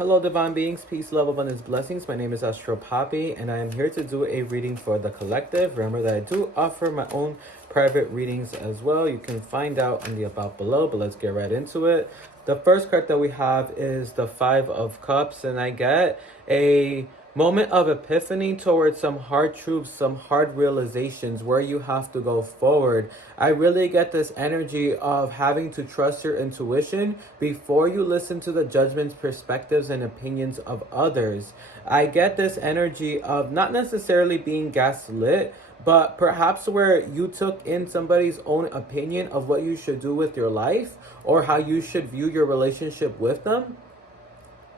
Hello, divine beings, peace, love, abundance, blessings. My name is AstroPapi, and I am here to do a reading for the collective. Remember that I do offer my own private readings as well. You can find out in the about below, but let's get right into it. The first card that we have is the Five of Cups, and I get a moment of epiphany towards some hard truths, some hard realizations where you have to go forward. I really get this energy of having to trust your intuition before you listen to the judgments, perspectives, and opinions of others. I get this energy of not necessarily being gaslit, but perhaps where you took in somebody's own opinion of what you should do with your life or how you should view your relationship with them.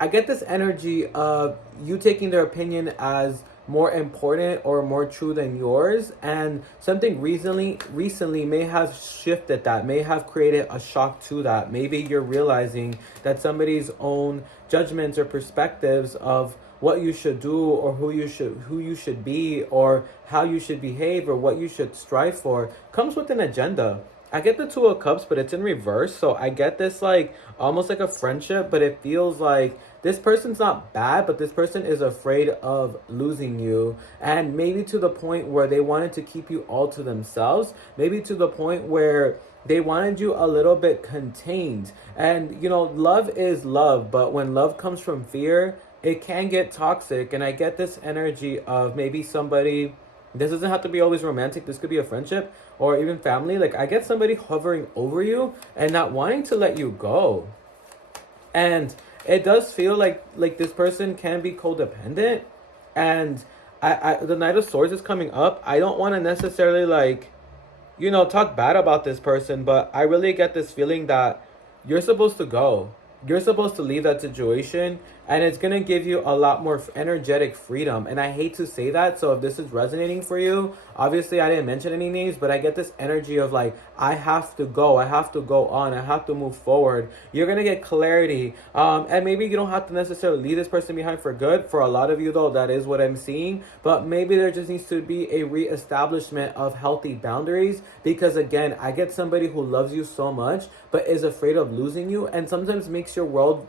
I get this energy of you taking their opinion as more important or more true than yours, and something recently may have shifted that, may have created a shock to that. Maybe you're realizing that somebody's own judgments or perspectives of what you should do or who you should be or how you should behave or what you should strive for comes with an agenda. I get the Two of Cups, but it's in reverse. So I get this like almost like a friendship, but it feels like this person's not bad, but this person is afraid of losing you. And maybe to the point where they wanted to keep you all to themselves. Maybe to the point where they wanted you a little bit contained. And, you know, love is love, but when love comes from fear, it can get toxic. And I get this energy of maybe somebody, this doesn't have to be always romantic. This could be a friendship or even family. Like I get somebody hovering over you and not wanting to let you go. And it does feel like this person can be codependent. And I the Knight of Swords is coming up. I don't want to necessarily talk bad about this person, but I really get this feeling that you're supposed to go. You're supposed to leave that situation, and it's going to give you a lot more energetic freedom. And I hate to say that, so if this is resonating for you, obviously I didn't mention any names, but I get this energy of like, I have to go on, I have to move forward. You're going to get clarity, and maybe you don't have to necessarily leave this person behind for good. For a lot of you though, that is what I'm seeing, but maybe there just needs to be a reestablishment of healthy boundaries, because again, I get somebody who loves you so much, but is afraid of losing you, and sometimes makes your world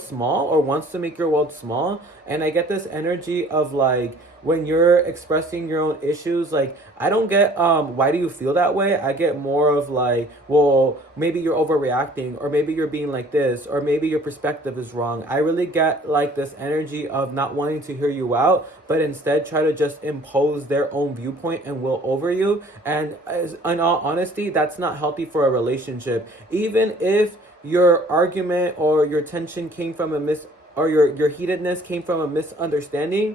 small or wants to make your world small. And I get this energy of like when you're expressing your own issues, like I don't get why do you feel that way. I get more of like, well, maybe you're overreacting, or maybe you're being like this, or maybe your perspective is wrong. I really get like this energy of not wanting to hear you out, but instead try to just impose their own viewpoint and will over you. And in all honesty, that's not healthy for a relationship. Even if your argument or your tension came from your heatedness came from a misunderstanding,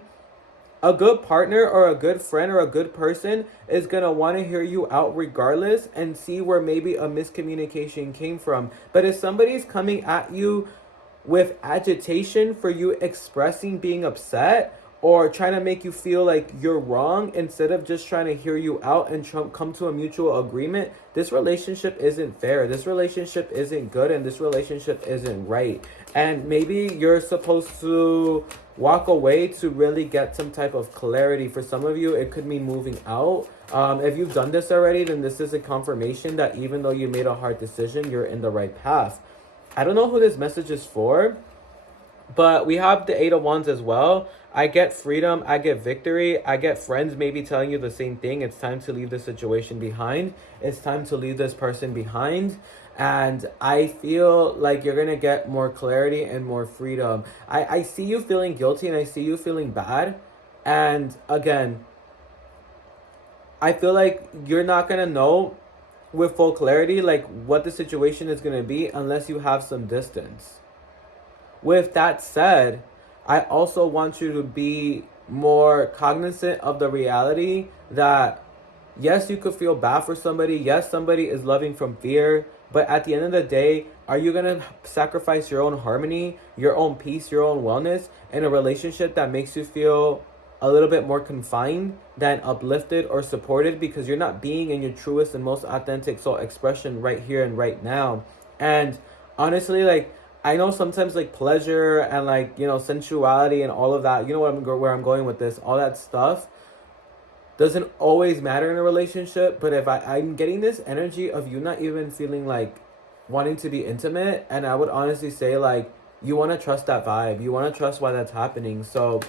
a good partner or a good friend or a good person is going to want to hear you out regardless and see where maybe a miscommunication came from. But if somebody's coming at you with agitation for you expressing being upset, or trying to make you feel like you're wrong instead of just trying to hear you out and come to a mutual agreement, this relationship isn't fair. This relationship isn't good, and this relationship isn't right. And maybe you're supposed to walk away to really get some type of clarity. For some of you, it could mean moving out. If you've done this already, then this is a confirmation that even though you made a hard decision, you're in the right path. I don't know who this message is for, but we have the Eight of Wands as well. I get freedom, I get victory, I get friends maybe telling you the same thing. It's time to leave this situation behind. It's time to leave this person behind. And I feel like you're going to get more clarity and more freedom. I see you feeling guilty and I see you feeling bad. And again, I feel like you're not going to know with full clarity like what the situation is going to be unless you have some distance. With that said, I also want you to be more cognizant of the reality that yes, you could feel bad for somebody. Yes, somebody is loving from fear. But at the end of the day, are you going to sacrifice your own harmony, your own peace, your own wellness in a relationship that makes you feel a little bit more confined than uplifted or supported, because you're not being in your truest and most authentic soul expression right here and right now? And honestly, like, I know sometimes like pleasure and like, sensuality and all of that, where I'm going with this, all that stuff doesn't always matter in a relationship. But if I'm getting this energy of you not even feeling like wanting to be intimate, and I would honestly say like you want to trust that vibe. You want to trust why that's happening. So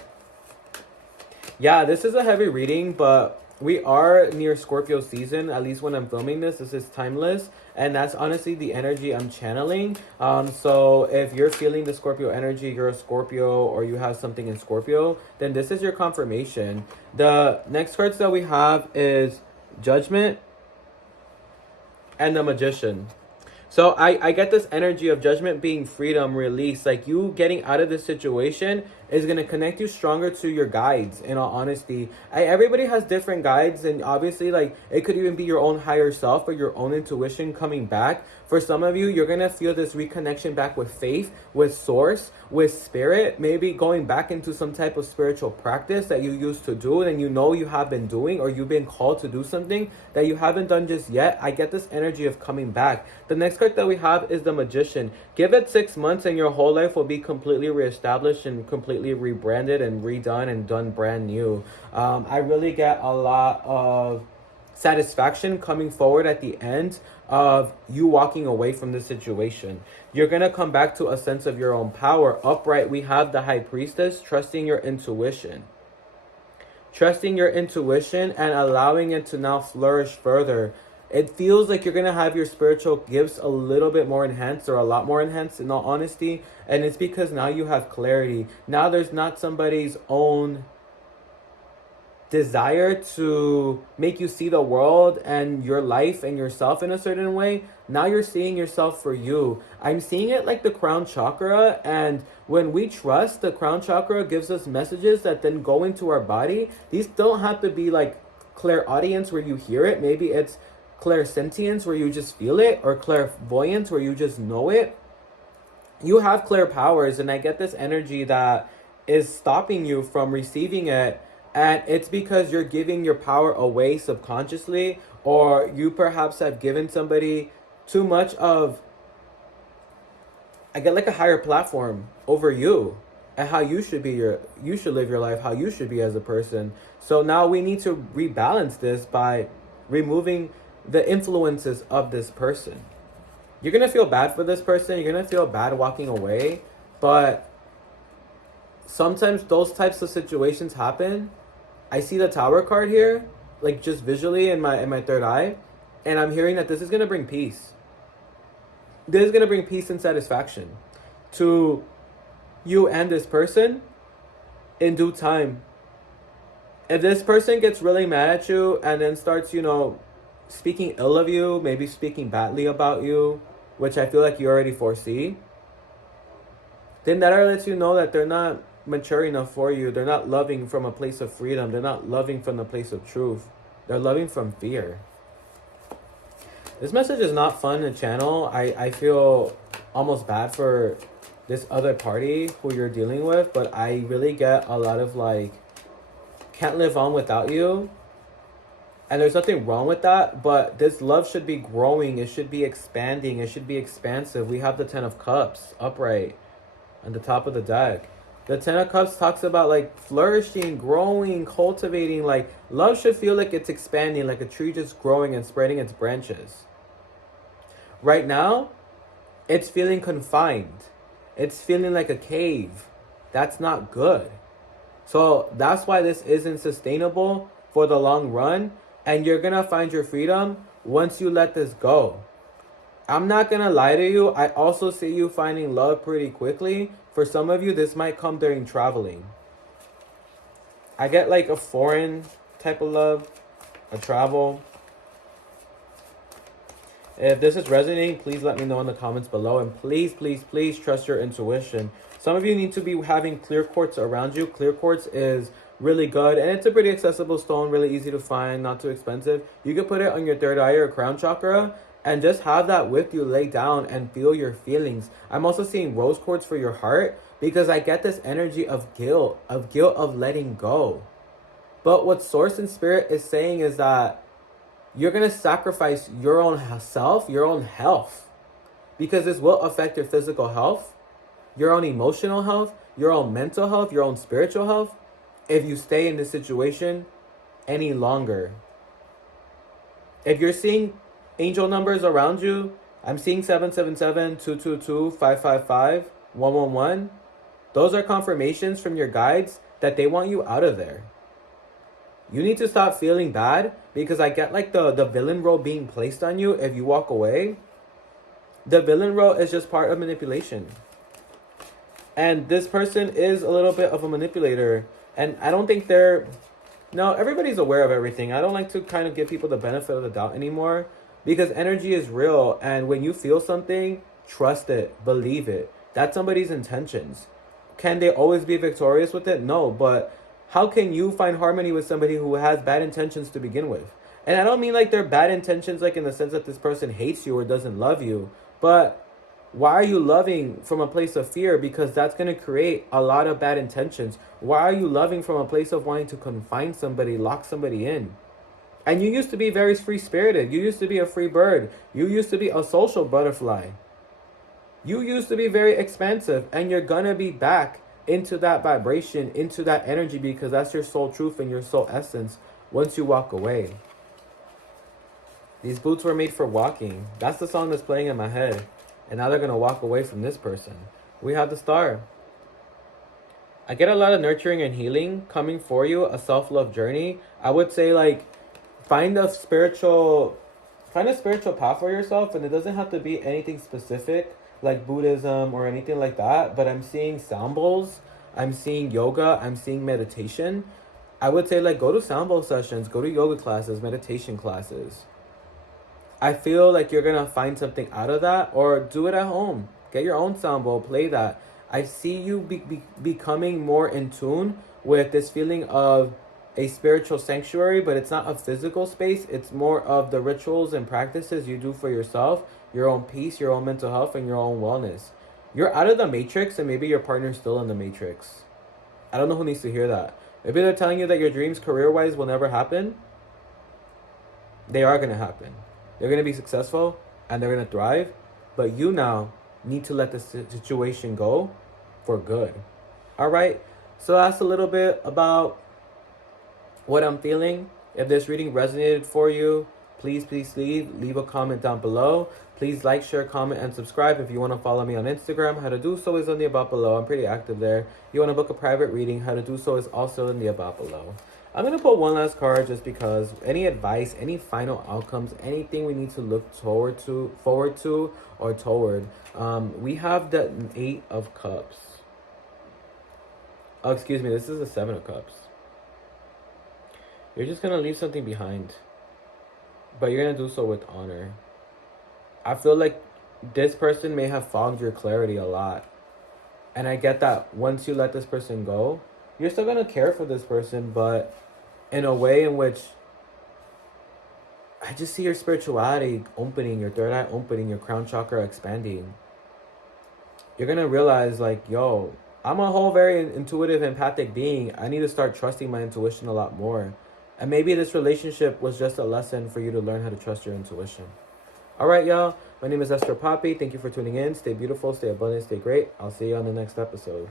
yeah, this is a heavy reading, but we are near Scorpio season. At least when I'm filming this, this is timeless, and that's honestly the energy I'm channeling. So if you're feeling the Scorpio energy, you're a Scorpio, or you have something in Scorpio, then this is your confirmation. The next cards that we have is Judgment and the Magician. So I get this energy of Judgment being freedom, release. Like, you getting out of this situation is going to connect you stronger to your guides, in all honesty. Everybody has different guides, and obviously, like, it could even be your own higher self or your own intuition coming back. For some of you, you're going to feel this reconnection back with faith, with source, with spirit, maybe going back into some type of spiritual practice that you used to do and you know you have been doing, or you've been called to do something that you haven't done just yet. I get this energy of coming back. The next card that we have is the Magician. Give it 6 months and your whole life will be completely reestablished and completely rebranded and redone and done brand new. I really get a lot of satisfaction coming forward at the end of you walking away from this situation. You're going to come back to a sense of your own power. Upright, we have the High Priestess, trusting your intuition. Trusting your intuition and allowing it to now flourish further. It feels like you're going to have your spiritual gifts a little bit more enhanced, or a lot more enhanced, in all honesty. And it's because now you have clarity. Now there's not somebody's own desire to make you see the world and your life and yourself in a certain way. Now you're seeing yourself for you. I'm seeing it like the crown chakra, and when we trust, the crown chakra gives us messages that then go into our body. These don't have to be like clairaudience where you hear it. Maybe it's clairsentience where you just feel it, or clairvoyance where you just know it. You have clair powers, and I get this energy that is stopping you from receiving it. And it's because you're giving your power away subconsciously, or you perhaps have given somebody too much of, I get like a higher platform over you and how you should live your life, how you should be as a person. So now we need to rebalance this by removing the influences of this person. You're going to feel bad for this person. You're going to feel bad walking away. But sometimes those types of situations happen. I see the Tower card here, like just visually in my third eye. And I'm hearing that this is going to bring peace. This is going to bring peace and satisfaction to you and this person in due time. If this person gets really mad at you and then starts, speaking ill of you, maybe speaking badly about you, which I feel like you already foresee, then that lets you know that they're not mature enough for you. They're not loving from a place of freedom. They're not loving from the place of truth. They're loving from fear. This message is not fun to channel. I feel almost bad for this other party who you're dealing with, but I really get a lot of like, can't live on without you. And there's nothing wrong with that, but this love should be growing. It should be expanding. It should be expansive. We have the 10 of Cups upright on the top of the deck. The 10 of Cups talks about like flourishing, growing, cultivating. Like, love should feel like it's expanding, like a tree just growing and spreading its branches. Right now, it's feeling confined. It's feeling like a cave. That's not good. So that's why this isn't sustainable for the long run. And you're going to find your freedom once you let this go. I'm not going to lie to you. I also see you finding love pretty quickly. For some of you, this might come during traveling. I get like a foreign type of love, a travel. If this is resonating, please let me know in the comments below. And please, please, please trust your intuition. Some of you need to be having clear quartz around you. Clear quartz is really good, and it's a pretty accessible stone, really easy to find, not too expensive. You can put it on your third eye or crown chakra and just have that with you, lay down and feel your feelings. I'm also seeing rose quartz for your heart, because I get this energy of guilt of letting go. But what Source and Spirit is saying is that you're going to sacrifice your own self, your own health, because this will affect your physical health, your own emotional health, your own mental health, your own spiritual health, if you stay in this situation any longer. If you're seeing angel numbers around you, I'm seeing 777, 222, 555. 111, those are confirmations from your guides that they want you out of there. You need to stop feeling bad, because I get like the villain role being placed on you if you walk away. The villain role is just part of manipulation. And this person is a little bit of a manipulator. And I don't think no, everybody's aware of everything. I don't like to kind of give people the benefit of the doubt anymore, because energy is real. And when you feel something, trust it, believe it. That's somebody's intentions. Can they always be victorious with it? No, but how can you find harmony with somebody who has bad intentions to begin with? And I don't mean like they're bad intentions like in the sense that this person hates you or doesn't love you, but why are you loving from a place of fear? Because that's going to create a lot of bad intentions. Why are you loving from a place of wanting to confine somebody, lock somebody in? And you used to be very free-spirited. You used to be a free bird. You used to be a social butterfly. You used to be very expansive, and you're going to be back into that vibration, into that energy, because that's your soul truth and your soul essence once you walk away. These boots were made for walking. That's the song that's playing in my head. And now they're going to walk away from this person. We have the Star. I get a lot of nurturing and healing coming for you, a self-love journey. I would say like find a spiritual path for yourself, and it doesn't have to be anything specific like Buddhism or anything like that, but I'm seeing sound bowls, I'm seeing yoga, I'm seeing meditation. I would say like go to sound bowl sessions, go to yoga classes, meditation classes. I feel like you're going to find something out of that, or do it at home. Get your own sound bowl, play that. I see you becoming more in tune with this feeling of a spiritual sanctuary, but it's not a physical space. It's more of the rituals and practices you do for yourself, your own peace, your own mental health, and your own wellness. You're out of the matrix, and maybe your partner's still in the matrix. I don't know who needs to hear that. Maybe they're telling you that your dreams career-wise will never happen. They are going to happen. They're going to be successful, and they're going to thrive. But you now need to let the situation go for good. All right? So that's a little bit about what I'm feeling. If this reading resonated for you, please leave a comment down below. Please like, share, comment, and subscribe. If you want to follow me on Instagram, how to do so is on the about below. I'm pretty active there. You want to book a private reading, how to do so is also in the about below. I'm going to pull one last card just because any advice, any final outcomes, anything we need to look forward to or toward. We have the 8 of Cups. Oh, excuse me. This is the 7 of Cups. You're just going to leave something behind, but you're going to do so with honor. I feel like this person may have fogged your clarity a lot. And I get that once you let this person go, you're still going to care for this person, but in a way in which I just see your spirituality opening, your third eye opening, your crown chakra expanding. You're going to realize like, yo, I'm a whole very intuitive, empathic being. I need to start trusting my intuition a lot more. And maybe this relationship was just a lesson for you to learn how to trust your intuition. All right, y'all. My name is AstroPapi. Thank you for tuning in. Stay beautiful, stay abundant, stay great. I'll see you on the next episode.